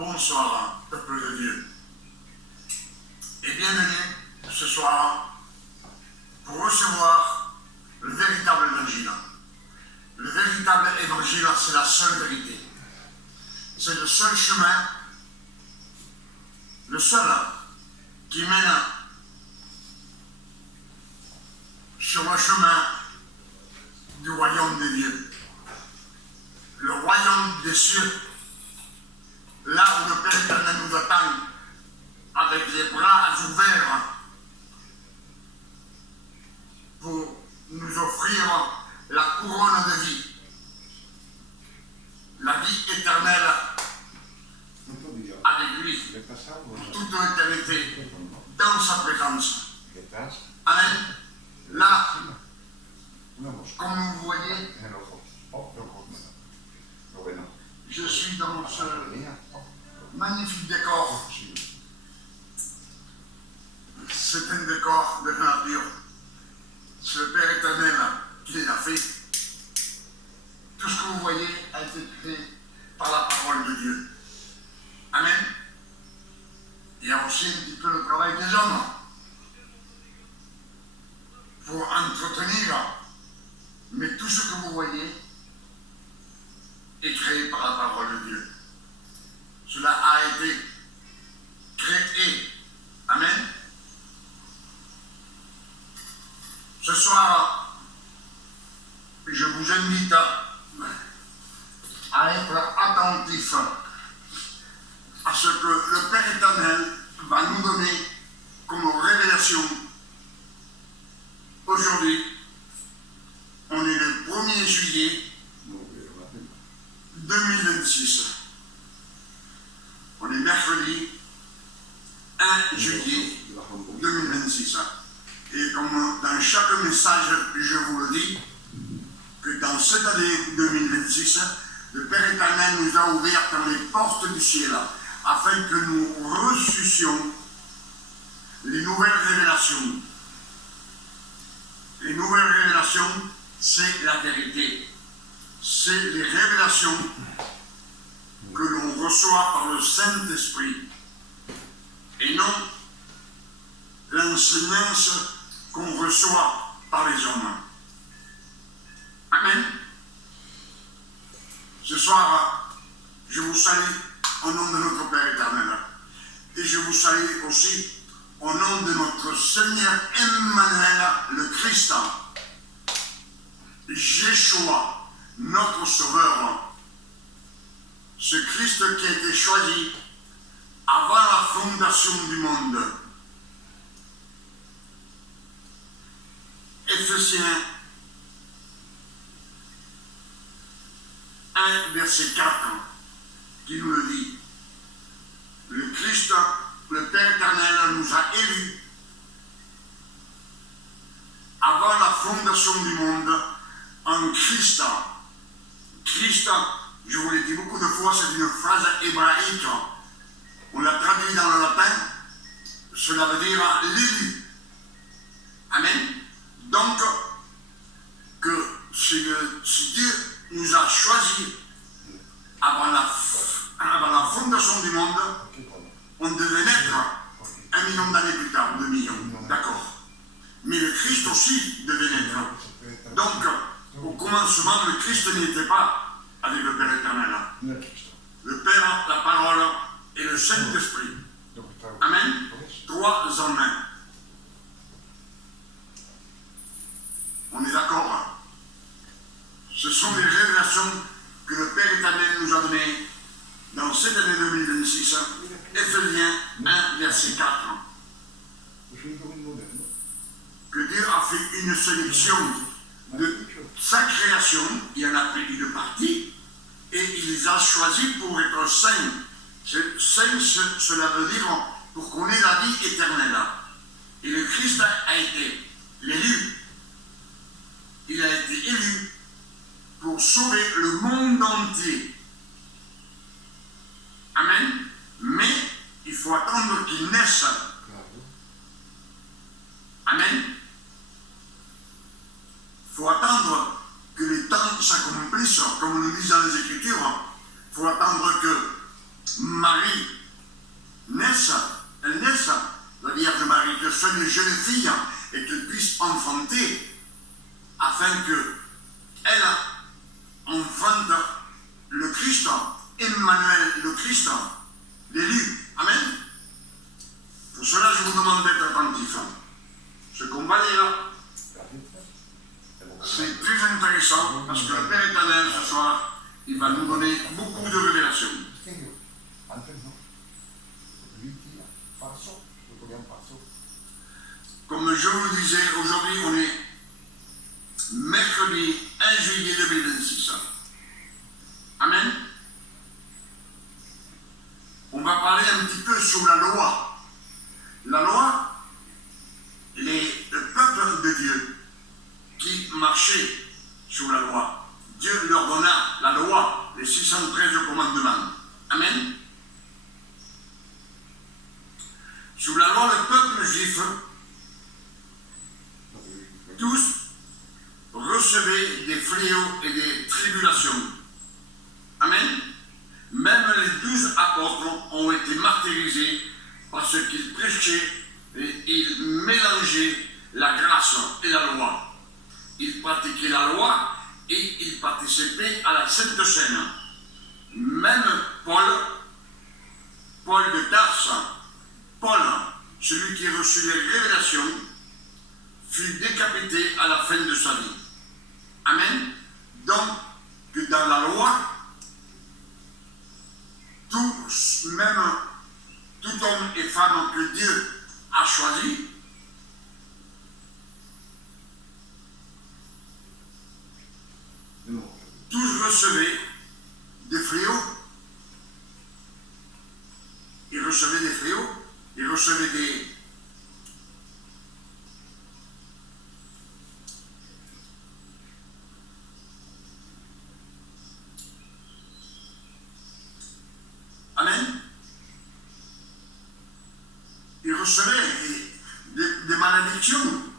Bonsoir, peuple de Dieu, et bienvenue ce soir pour recevoir le véritable évangile. Le véritable évangile, c'est la seule vérité. C'est le seul chemin, le seul qui mène sur le chemin du royaume de Dieu. Le royaume des cieux, là où le Père éternel nous attend, avec les bras ouverts, pour nous offrir la couronne de vie, la vie éternelle avec lui, pour toute l'éternité, dans sa présence. Amen. Là, comme vous voyez, je suis dans ce magnifique décor. C'est un décor de nature. C'est le Père éternel qui les a fait. Tout ce que vous voyez a été créé par la parole de Dieu. Amen. Il y a aussi un petit peu le travail des hommes pour entretenir. Mais tout ce que vous voyez est créé par la parole de Dieu. Cela a été créé. Amen. Ce soir, je vous invite à être attentif à ce que le Père éternel va nous donner comme révélation. Aujourd'hui, on est le 1er juillet 2026. On est mercredi 1 juillet 2026. Et comme dans chaque message, je vous le dis, que dans cette année 2026, le Père éternel nous a ouvert les portes du ciel afin que nous reçussions les nouvelles révélations. Les nouvelles révélations, c'est la vérité. C'est les révélations que l'on reçoit par le Saint-Esprit et non l'enseignement qu'on reçoit par les hommes. Amen. Ce soir, je vous salue au nom de notre Père éternel et je vous salue aussi au nom de notre Seigneur Emmanuel, le Christ, Jéshua, notre Sauveur, ce Christ qui a été choisi avant la fondation du monde. Éphésiens 1, verset 4, qui nous le dit. Le Christ, le Père éternel, nous a élus avant la fondation du monde en Christ. Christ, je vous l'ai dit beaucoup de fois, c'est une phrase hébraïque. On l'a traduit dans le latin. Cela veut dire l'élu. Amen. Donc, que si Dieu nous a choisis avant la fondation du monde, on devait naître 1 million d'années plus tard, 2 millions. D'accord. Mais le Christ aussi devait naître. Donc, au commencement, le Christ n'était pas avec le Père éternel. Le Père, la parole et le Saint-Esprit. Amen. 3 en 1. On est d'accord. Ce sont les révélations que le Père éternel nous a données dans cette année 2026. Éphésiens 1, verset 4. Que Dieu a fait une sélection de sa création, il en a pris une partie, et il les a choisis pour être saints. Saint, cela veut dire pour qu'on ait la vie éternelle. Et le Christ a été l'élu. Il a été élu pour sauver le monde entier. Amen. Mais il faut attendre qu'il naisse. Amen. Il faut attendre que les temps s'accomplissent, comme on nous dit dans les Écritures. Il faut attendre que Marie naisse, elle naisse, la Vierge Marie, que soit une jeune fille et qu'elle puisse enfanter, afin qu'elle enfante le Christ, Emmanuel le Christ, l'élu. Amen. Pour cela, je vous demande d'être attentif. Ce qu'on va lire, c'est très intéressant parce que le Père éternel, ce soir, il va nous donner beaucoup de révélations. Comme je vous le disais, aujourd'hui, on est mercredi 1 juillet 2026. Amen. On va parler un petit peu sur la loi. La loi, le peuple de Dieu qui marchait sur la loi. Dieu leur donna la loi, les 613 commandements. Amen. Sous la loi, le peuple juif, tous recevaient des fléaux et des tribulations. Amen. Même les 12 apôtres ont été martyrisés parce qu'ils prêchaient et ils mélangeaient la grâce et la loi. Ils pratiquaient la loi et ils participaient à la Sainte Seine. Même Paul de Tarse, Paul, celui qui reçut les révélations, fut décapité à la fin de sa vie. Amen. Donc, que dans la loi, même tout homme et femme que Dieu a choisi, tous recevaient des fléaux. Ils recevaient des fléaux, ils recevaient des... Amen. Ils recevaient des malédictions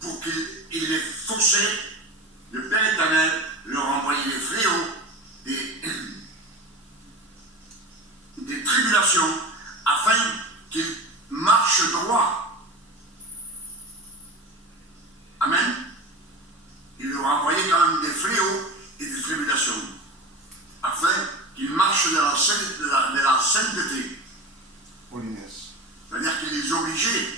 pour qu'ils les forçaient. Le Père éternel leur envoyait des fléaux, des tribulations, afin qu'ils marchent droit. Amen. Il leur envoyait quand même des fléaux et des tribulations, afin qu'ils marchent de la sainteté. Holiness. C'est-à-dire qu'il les obligeait.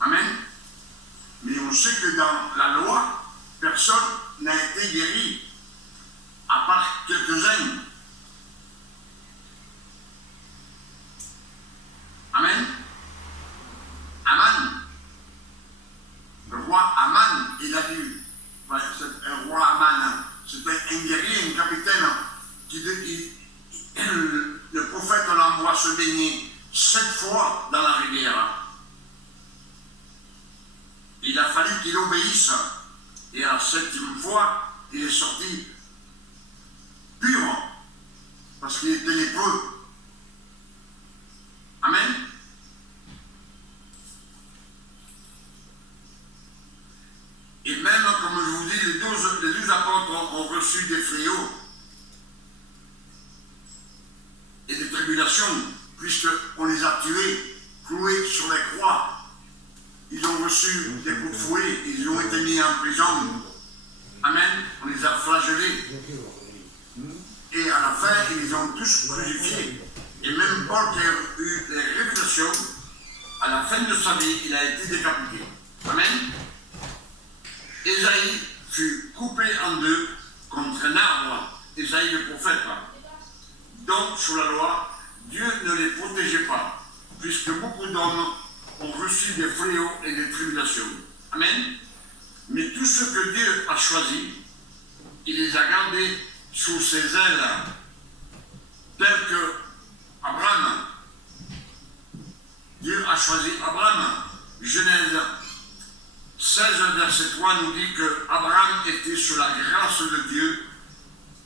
Amen. Mais on sait que dans la loi, personne n'a été guéri, à part quelques-uns. Amen. Aman. Le roi Aman, il a dû. Un roi Aman, c'était un guerrier, un capitaine, le prophète l'envoie se baigner 7 fois dans la rivière. Il a fallu qu'il obéisse, et à la 7e fois, il est sorti pur, parce qu'il était lépreux. Amen. Et même, comme je vous dis, les 12 apôtres ont reçu des fléaux et des tribulations, puisqu'on les a tués, cloués sur les croix. Ils ont reçu des coups de fouet, ils ont été mis en prison. Amen. On les a flagellés. Et à la fin, ils les ont tous crucifiés. Et même Paul qui a eu des révélations, à la fin de sa vie, il a été décapité. Amen. Ésaïe fut coupé en deux contre un arbre, Ésaïe le prophète. Donc, sous la loi, Dieu ne les protégeait pas, puisque beaucoup d'hommes ont reçu des fléaux et des tribulations. Amen. Mais tout ce que Dieu a choisi, il les a gardés sous ses ailes, tels que Abraham. Dieu a choisi Abraham. Genèse 16, verset 3 nous dit que Abraham était sous la grâce de Dieu,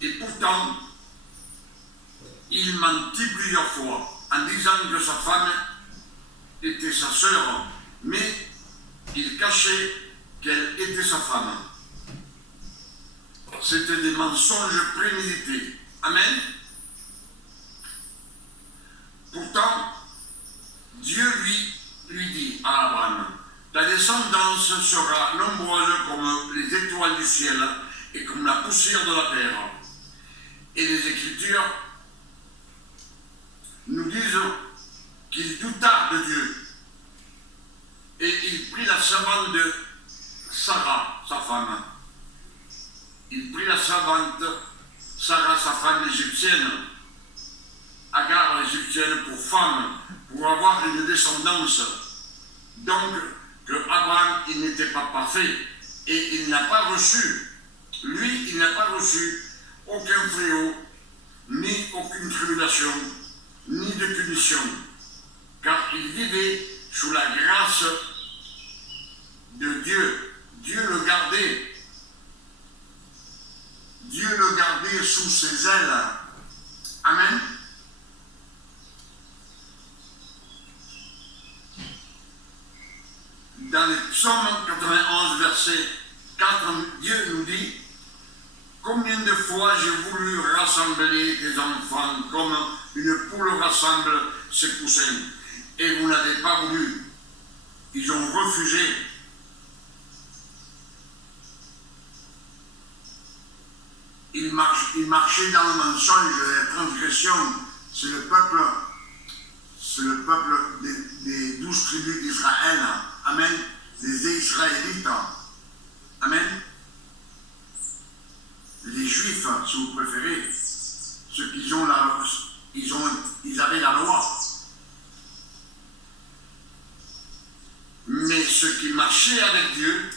et pourtant, il mentit plusieurs fois en disant que sa femme était sa sœur, mais il cachait qu'elle était sa femme. C'était des mensonges prémédités. Amen. Pourtant, Dieu lui dit à Abraham, ta descendance sera nombreuse comme les étoiles du ciel et comme la poussière de la terre. Et les Écritures nous disent qu'il douta de Dieu. Et il prit la servante de Sarah, sa femme. Il prit la servante Sarah, sa femme égyptienne, Agar l'égyptienne pour femme, pour avoir une descendance. Donc, que Abraham, il n'était pas parfait et il n'a pas reçu, lui, il n'a pas reçu aucun fléau, ni aucune tribulation, ni de punition, car il vivait sous la grâce de Dieu. Dieu le gardait. Dieu le gardait sous ses ailes. Amen. Dans les psaumes 91, verset 4, Dieu nous dit « Combien de fois j'ai voulu rassembler des enfants comme une poule rassemble ses poussins, et vous n'avez pas voulu. Ils ont refusé. » Ils marchaient dans le mensonge et la transgression. C'est le peuple des 12 tribus d'Israël. Amen. Les Israélites. Amen. Les Juifs, si vous préférez, ceux qui ont ils avaient la loi. Mais ceux qui marchaient avec Dieu,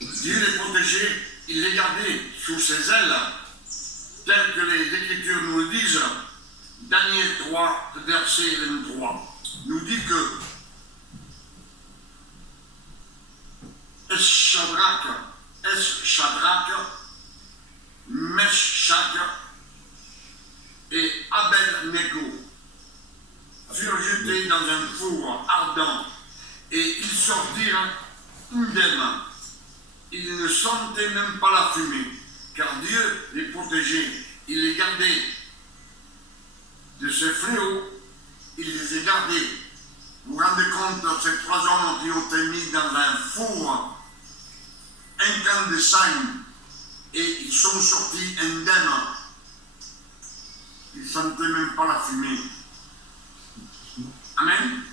Dieu les protégeait, il les gardait sous ses ailes, tels que les Écritures nous le disent. Daniel 3, verset 23, nous dit que Shadrach, Meshach et Abed-Nego furent jetés dans un four ardent et ils sortirent indemnes. Ils ne sentaient même pas la fumée, car Dieu les protégeait, il les gardait de ce fléau, il les a gardés. Vous vous rendez compte de ces 3 hommes qui ont été mis dans un four incandescent et ils sont sortis indemnes. Ils ne sentaient même pas la fumée. Amen.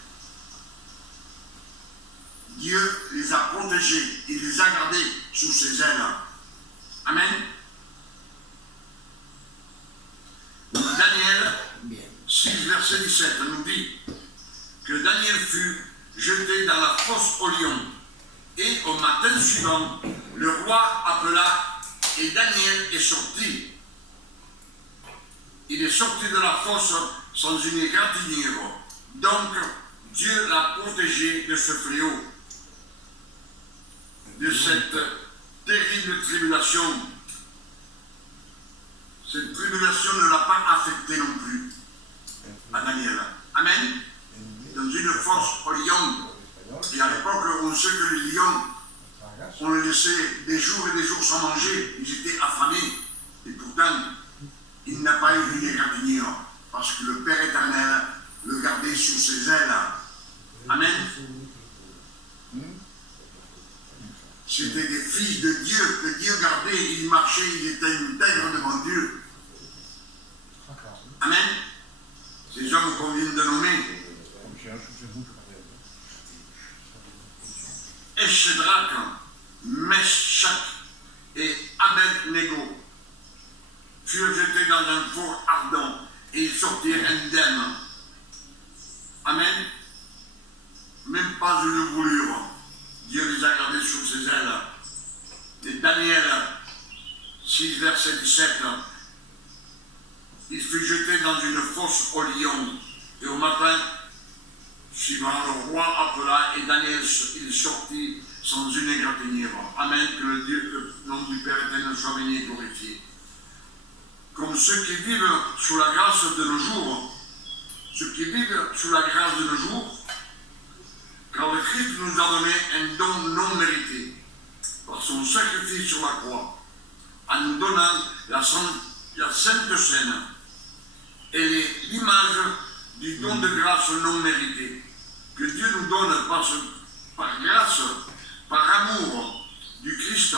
Dieu les a protégés, il les a gardés sous ses ailes. Amen. Daniel 6, verset 17 nous dit que Daniel fut jeté dans la fosse au lion. Et au matin suivant, le roi appela et Daniel est sorti. Il est sorti de la fosse sans une égratignure. Donc, Dieu l'a protégé de ce fléau, de cette terrible tribulation. Cette tribulation ne l'a pas affecté non plus à Daniel. Amen. Dans une fosse au lion. Et à l'époque, on sait que les lions, on les laissait des jours et des jours sans manger. Ils étaient affamés. Et pourtant, il n'a pas eu une égratignure. Parce que le Père éternel le gardait sous ses ailes. Amen. C'était des fils de Dieu que Dieu gardait. Ils marchaient, ils étaient intègres devant Dieu. Amen. Ces hommes qu'on vient de nommer. Shadrach, Meshach et Abed-Nego furent jetés dans un four ardent et ils sortirent indemnes. Amen. Même pas une brûlure. Dieu les a gardés sous ses ailes. Et Daniel 6, verset 17, il fut jeté dans une fosse au lion. Et au matin suivant, le roi appela et Daniel il sortit sans une égratignure. Amen. Que le nom du Père éternel soit béni et glorifié. Comme ceux qui vivent sous la grâce de nos jours, ceux qui vivent sous la grâce de nos jours, car le Christ nous a donné un don non mérité. Par son son sacrifice sur la croix, en nous donnant la Sainte Seine. Elle est l'image du don de grâce non mérité que Dieu nous donne par grâce, par amour du Christ,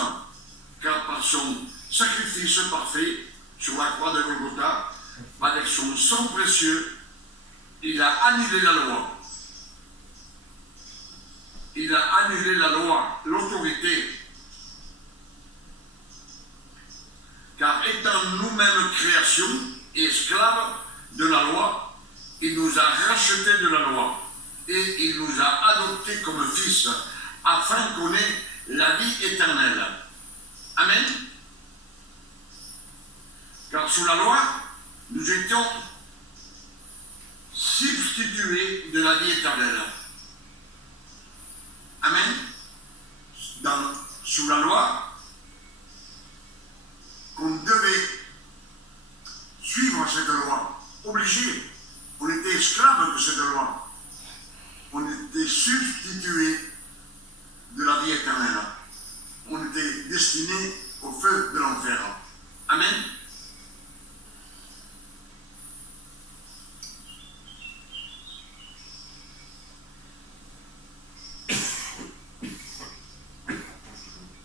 car par son sacrifice parfait sur la croix de Golgotha, avec son sang précieux, il a annulé la loi. Il a annulé la loi, l'autorité. Car étant nous-mêmes création et esclaves de la loi, il nous a rachetés de la loi et il nous a adoptés comme fils afin qu'on ait la vie éternelle. Amen. Car sous la loi, nous étions substitués de la vie éternelle. Amen. Sous la loi, qu'on devait suivre cette loi, obligé. On était esclaves de cette loi. On était substitués de la vie éternelle. On était destinés au feu de l'enfer. Amen.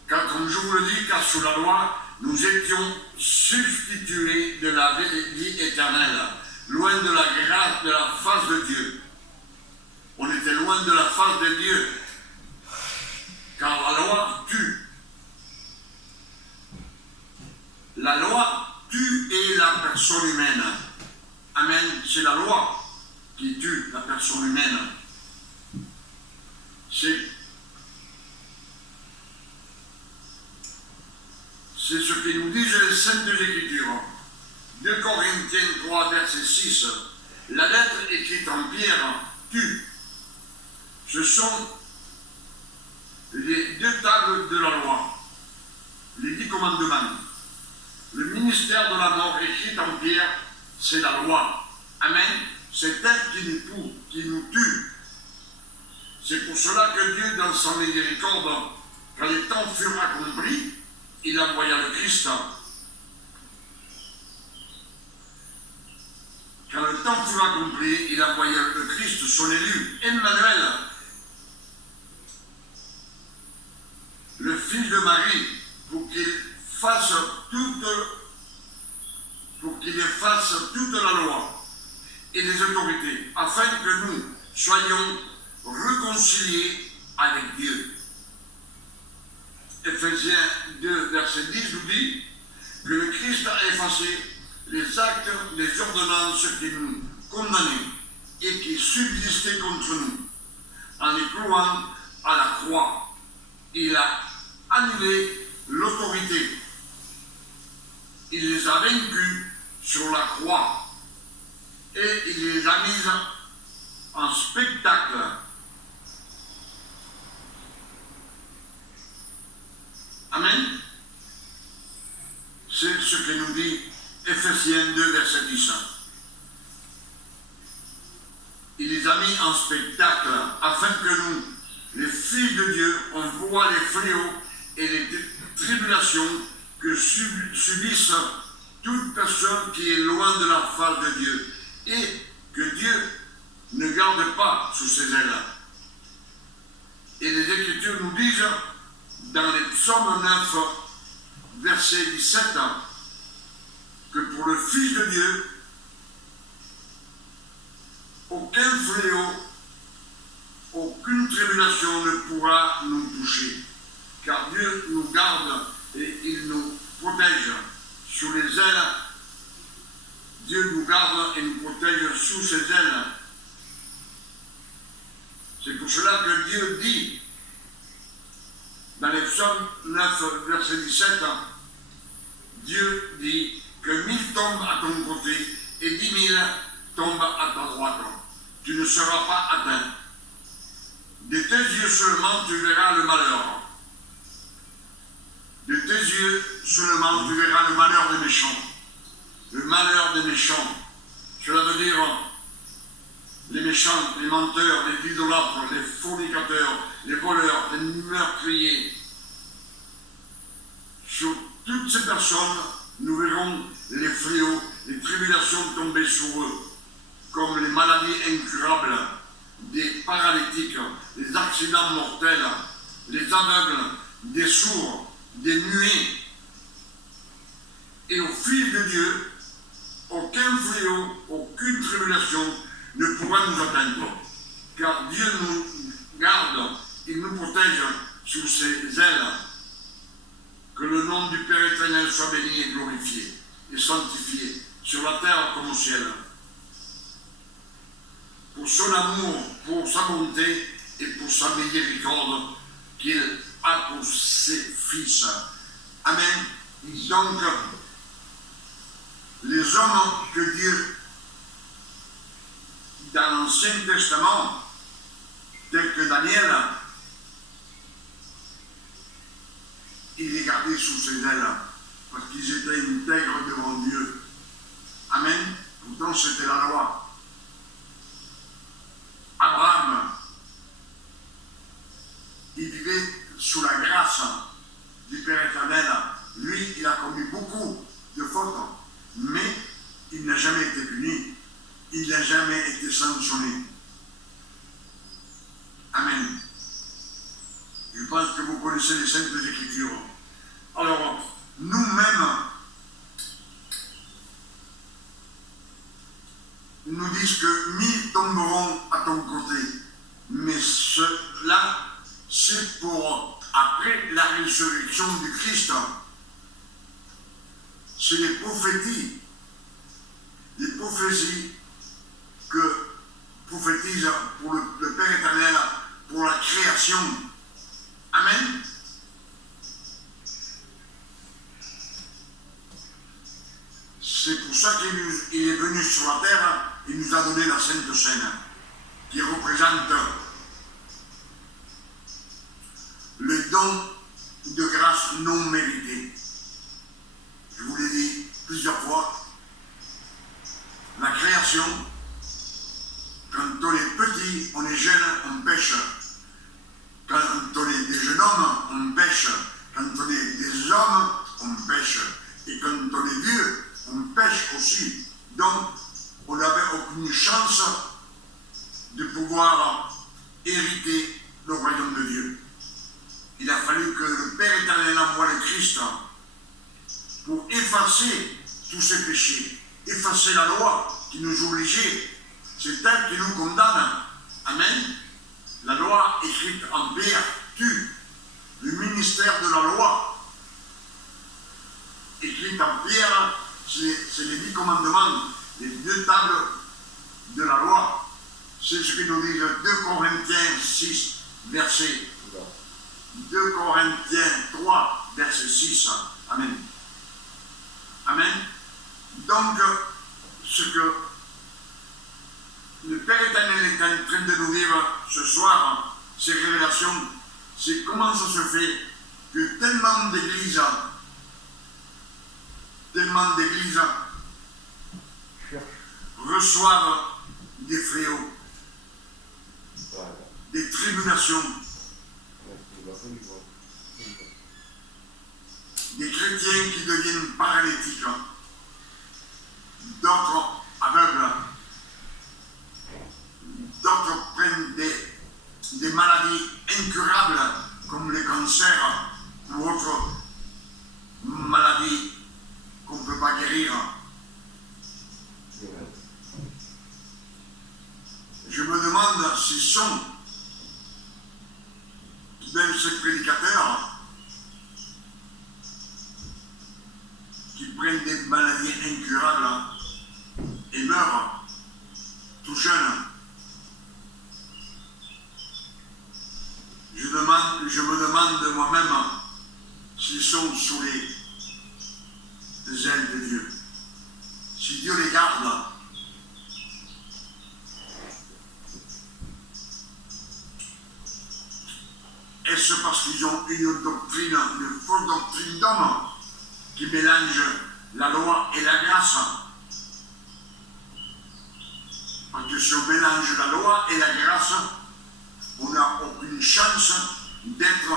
Car comme je vous le dis, car sous la loi, nous étions substitués de la vie éternelle, loin de la grâce, de la face de Dieu. On était loin de la face de Dieu, car la loi tue. La loi tue et la personne humaine. Amen. C'est la loi qui tue la personne humaine. C'est ce que nous disent les Saintes Écritures. 2 Corinthiens 3, verset 6. La lettre écrite en pierre tue. Ce sont les 2 tables de la loi, les 10 commandements. Le ministère de la mort écrit en pierre, c'est la loi. Amen. C'est elle qui nous tue. C'est pour cela que Dieu, dans son miséricorde, quand les temps furent accomplis, il envoya le Christ. Quand le temps fut accompli, il envoya le Christ, son élu, Emmanuel, le fils de Marie, pour qu'il efface toute la loi et les autorités, afin que nous soyons réconciliés avec Dieu. Ephésiens 2, verset 10 nous dit que le Christ a effacé les actes, les ordonnances qui nous condamnaient et qui subsistaient contre nous, en les clouant à la croix. Il a annulé l'autorité. Il les a vaincus sur la croix et il les a mises en spectacle. Amen. C'est ce que nous dit Ephésiens 2, verset 10. Il les a mis en spectacle afin que nous, les filles de Dieu, on voit les fléaux et les tribulations que subissent toute personne qui est loin de la face de Dieu et que Dieu ne garde pas sous ses ailes. Et les Écritures nous disent dans les psaumes 9, verset 17, que pour le Fils de Dieu, aucun fléau, aucune tribulation ne pourra nous toucher, car Dieu nous garde et il nous protège sous les ailes. Dieu nous garde et nous protège sous ses ailes. C'est pour cela que Dieu dit dans les psaumes 9, verset 17, Dieu dit que 1000 tombent à ton côté et 10 000 tombent à ta droite. Tu ne seras pas atteint. De tes yeux seulement tu verras le malheur. De tes yeux seulement tu verras le malheur des méchants. Le malheur des méchants. Cela veut dire les méchants, les menteurs, les idolâtres, les fornicateurs, les voleurs, les meurtriers, toutes ces personnes, nous verrons les fléaux, les tribulations tomber sur eux, comme les maladies incurables, des paralytiques, les accidents mortels, les aveugles, des sourds, des muets. Et au fil de Dieu, aucun fléau, aucune tribulation ne pourra nous atteindre, car Dieu nous garde, il nous protège sous ses ailes. Que le nom du Père éternel soit béni et glorifié et sanctifié sur la terre comme au ciel. Pour son amour, pour sa bonté et pour sa miséricorde qu'il a pour ses fils. Amen. Donc, les hommes que Dieu, dans l'Ancien Testament, tels que Daniel, il les gardait sous ses ailes, parce qu'ils étaient intègres devant Dieu. Amen. Pourtant, c'était la loi. Abraham, il vivait sous la grâce du Père éternel. Lui, il a commis beaucoup de fautes, mais il n'a jamais été puni. Il n'a jamais été sanctionné. Amen. Je pense que vous connaissez les Saintes Écritures. Alors, nous-mêmes, nous disent que 1000 tomberont à ton côté, mais cela, c'est pour après la résurrection du Christ. C'est les prophéties que prophétise pour le Père éternel, pour la création. Amen. C'est pour ça qu'il est venu sur la terre, il nous a donné la Sainte Seine, qui représente le don de grâce non méritée. Je vous l'ai dit plusieurs fois, la création, quand on est petit, on est jeune, on pêche. Quand on est des jeunes hommes, on pêche. Quand on est des hommes, on pêche. Et quand on est vieux, on pêche aussi. Donc, on n'avait aucune chance de pouvoir hériter le royaume de Dieu. Il a fallu que le Père éternel envoie le Christ pour effacer tous ces péchés, effacer la loi qui nous obligeait. C'est elle qui nous condamne. Amen. La loi écrite en pierre tue. Le ministère de la loi écrite en pierre, c'est les 10 commandements, les 2 tables de la loi. C'est ce que nous dit 2 Corinthiens 6, verset 2 Corinthiens 3, verset 6. Amen. Amen. Donc, ce que le Père éternel est en train de nous dire ce soir, ces révélations, c'est comment ça se fait que tellement d'églises reçoivent des fléaux, des tribulations, des chrétiens qui deviennent paralytiques, d'autres aveugles, d'autres prennent des maladies incurables comme les cancers ou autres maladies qu'on ne peut pas guérir. Je me demande s'ils sont, même ces prédicateurs, qui prennent des maladies incurables et meurent tout jeunes. Je me demande moi-même s'ils sont sous les ailes de Dieu. Si Dieu les garde, est-ce parce qu'ils ont une doctrine, une fausse doctrine d'homme qui mélange la loi et la grâce? Parce que si on mélange la loi et la grâce, on n'a aucune chance d'être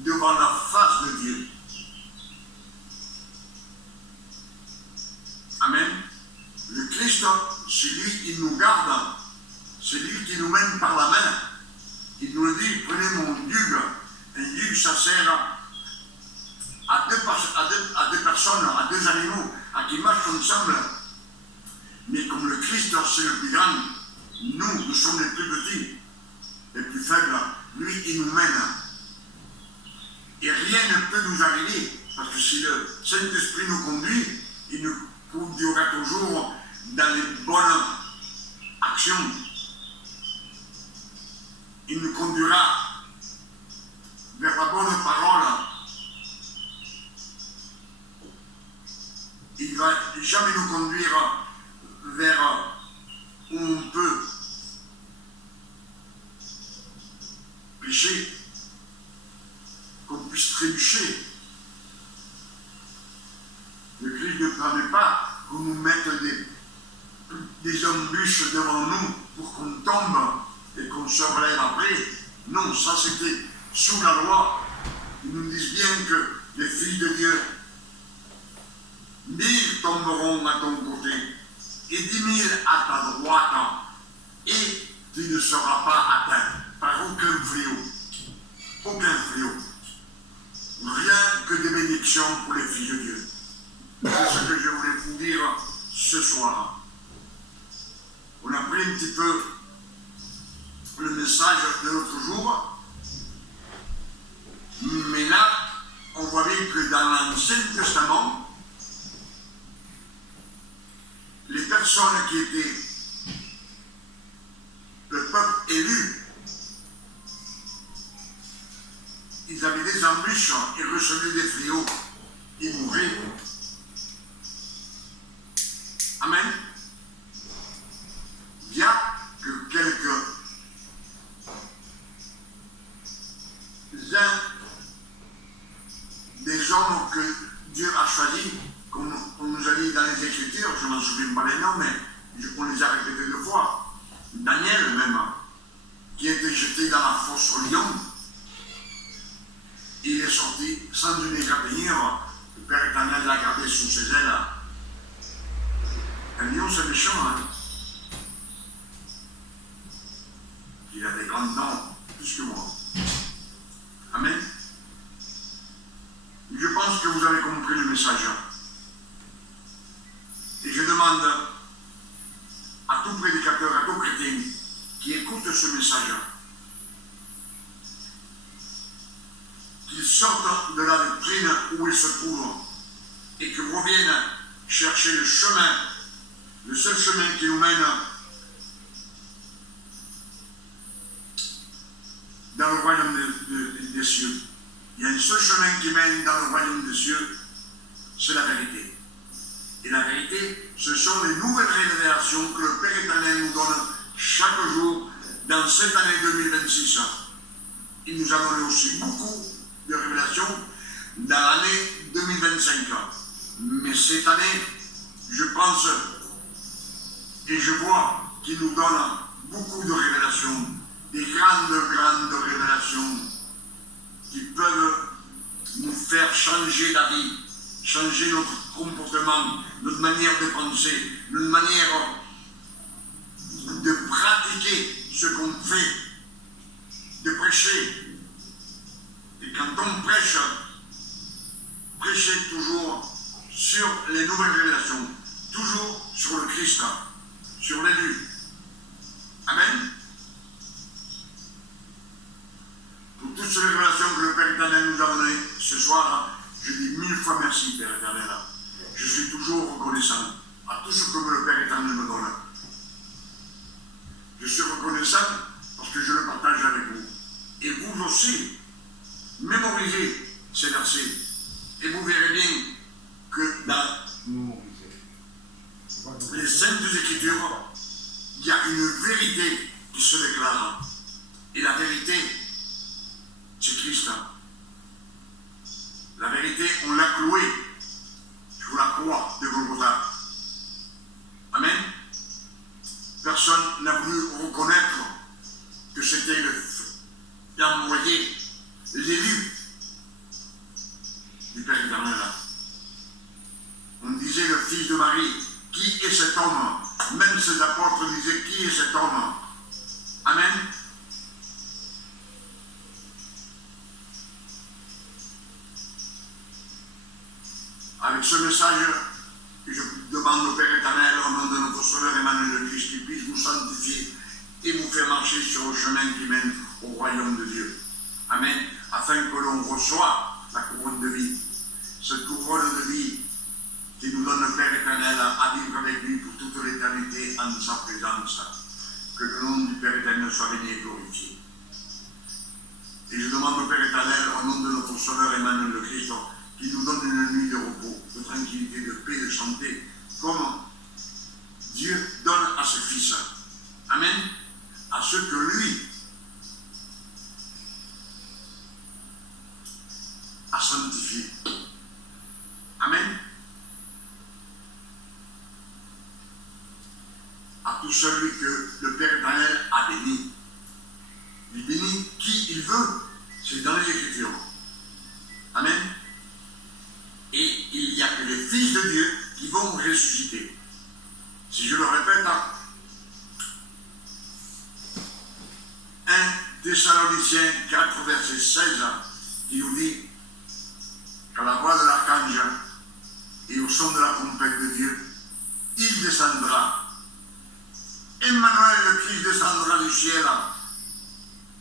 devant la face de Dieu. c'est lui qui nous garde, c'est lui qui nous mène par la main. Il nous dit, prenez mon duc. Un duc, ça sert à deux personnes, à deux animaux, à qui marchent ensemble. Mais comme le Christ, c'est le plus grand, nous sommes les plus petits, les plus faibles. Lui, il nous mène. Et rien ne peut nous arriver, parce que si le Saint-Esprit nous conduit, il nous conduira toujours dans les bonnes actions. Il nous conduira vers la bonne parole. Il ne va jamais nous conduire vers où on peut pécher, qu'on puisse trébucher. Le Christ ne permet pas qu'on nous mette des embûches devant nous pour qu'on tombe et qu'on se relève après. Non, ça c'était sous la loi. Ils nous disent bien que les filles de Dieu, 1000 tomberont à ton côté et 10 000 à ta droite, et tu ne seras pas atteint par aucun fléau. Aucun fléau. Rien que des bénédictions pour les filles de Dieu. C'est ce que je voulais vous dire ce soir. On a pris un petit peu le message de l'autre jour, mais là, on voit bien que dans l'Ancien Testament, les personnes qui étaient le peuple élu, ils avaient des embûches, ils recevaient des fléaux, ils mouraient. Amen. Il y a que quelques-uns des hommes que Dieu a choisis, comme on nous a dit dans les Écritures, je ne m'en souviens pas les noms, mais on les a répétés 2 fois. Daniel même, qui a été jeté dans la fosse au lion, il est sorti sans une égratignure. Le Père éternel l'a gardé sous ses ailes. Un lion, c'est méchant, hein. Il a des grandes dents, plus que moi. Amen. Je pense que vous avez compris le message. Et je demande à tout prédicateur, à tout chrétien qui écoute ce message, qu'il sorte de la doctrine où il se trouve et qu'il revienne chercher le chemin, le seul chemin qui nous mène dans le royaume des cieux. Il y a un seul chemin qui mène dans le royaume des cieux, c'est la vérité. Et la vérité, ce sont les nouvelles révélations que le Père éternel nous donne chaque jour dans cette année 2026. Il nous a donné aussi beaucoup de révélations dans l'année 2025. Mais cette année, je pense et je vois qu'il nous donne beaucoup de révélations, des grandes révélations qui peuvent nous faire changer d'avis, changer notre comportement, notre manière de penser, notre manière de pratiquer ce qu'on fait, de prêcher. Et quand on prêche, prêchez toujours sur les nouvelles révélations, toujours sur le Christ, sur l'élu. Amen. Pour toutes ces révélations que le Père éternel nous a données ce soir, je dis 1000 fois merci, Père éternel. Je suis toujours reconnaissant à tout ce que le Père éternel me donne. Je suis reconnaissant parce que je le partage avec vous. Et vous aussi, mémorisez ces versets. Et vous verrez bien que dans les Saintes Écritures, il y a une vérité qui se déclare. Et la vérité, c'est Christ. La vérité, on l'a clouée sur la croix de Golgotha. Amen. Personne n'a voulu reconnaître que c'était l'envoyé, l'élu du Père éternel. On disait le fils de Marie, qui est cet homme? Même ses apôtres Avec ce message, je demande au Père éternel, au nom de notre Sauveur Emmanuel de Christ, qu'il puisse vous sanctifier et vous faire marcher sur le chemin qui mène au royaume de Dieu. Amen. Afin que l'on reçoive la couronne de vie. Cette couronne de vie qui nous donne le Père éternel à vivre avec lui pour toute l'éternité en sa présence. Que le nom du Père éternel soit béni et glorifié. Et je demande au Père éternel, au nom de notre Sauveur Emmanuel le Christ, qu'il nous donne une nuit de repos, de tranquillité, de paix, de santé, comme Dieu donne à ses fils. Amen. À ceux que lui a sanctifiés. Amen. À tout celui que le Père éternel a béni. Il bénit qui il veut. C'est dans les Écritures. Amen. Et il n'y a que les fils de Dieu qui vont ressusciter. Si je le répète, 1 Thessaloniciens 4, verset 16, qui nous dit qu'à la voix de l'archange et au son de la trompette de Dieu, il descendra. Emmanuel, le Christ, descendra du ciel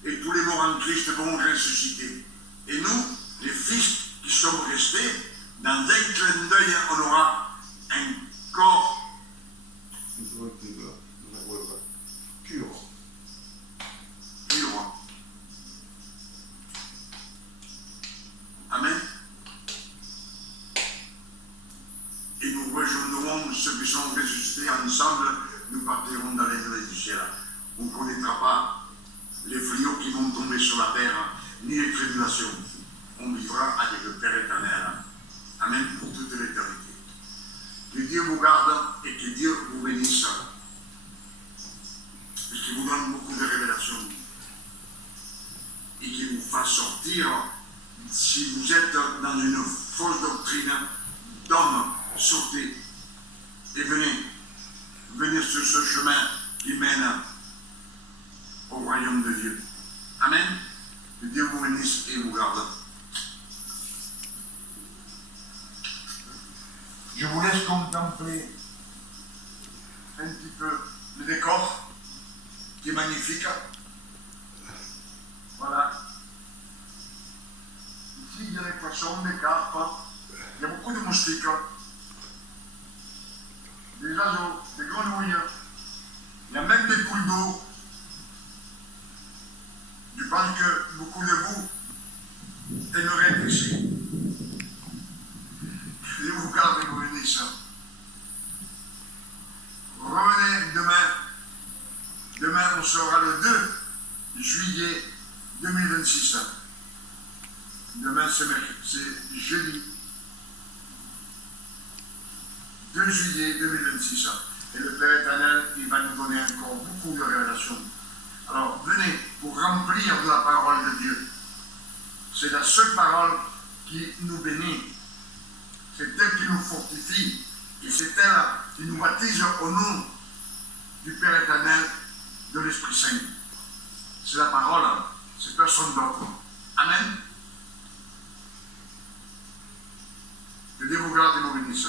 et tous les morts en Christ vont ressusciter. Et nous, les fils qui sommes restés, dans un clin d'œil, on aura un corps pur. Amen. Et nous rejoindrons ceux qui sont ressuscités ensemble, nous partirons dans les nuées du ciel. On ne connaîtra pas les fléaux qui vont tomber sur la terre, ni les tribulations. On vivra avec le Père éternel. Amen, pour toute l'éternité. Que Dieu vous garde et que Dieu vous bénisse. Et qu'il vous donne beaucoup de révélations. Et qu'il vous fasse sortir, si vous êtes dans une fausse doctrine d'homme, sortez et venez. Venez sur ce chemin qui mène au royaume de Dieu. Amen. Que Dieu vous bénisse et vous garde. Je vous laisse contempler un petit peu le décor qui est magnifique. Voilà. Ici, il y a des poissons, des carpes, il y a beaucoup de moustiques, des oiseaux, des grenouilles, il y a même des poules d'eau. Je pense que beaucoup de vous aimeraient être ici. Et vous gardez vos bénisses. Revenez demain. Demain, on sera le 2 juillet 2026. Demain, c'est jeudi. 2 juillet 2026. Et le Père éternel, il va nous donner encore beaucoup de révélations. Alors, venez pour remplir de la parole de Dieu. C'est la seule parole qui nous bénit. C'est elle qui nous fortifie. Et c'est elle qui nous baptise au nom du Père éternel, de l'Esprit Saint. C'est la parole, c'est personne d'autre. Amen. Que Dieu vous garde et vous bénisse.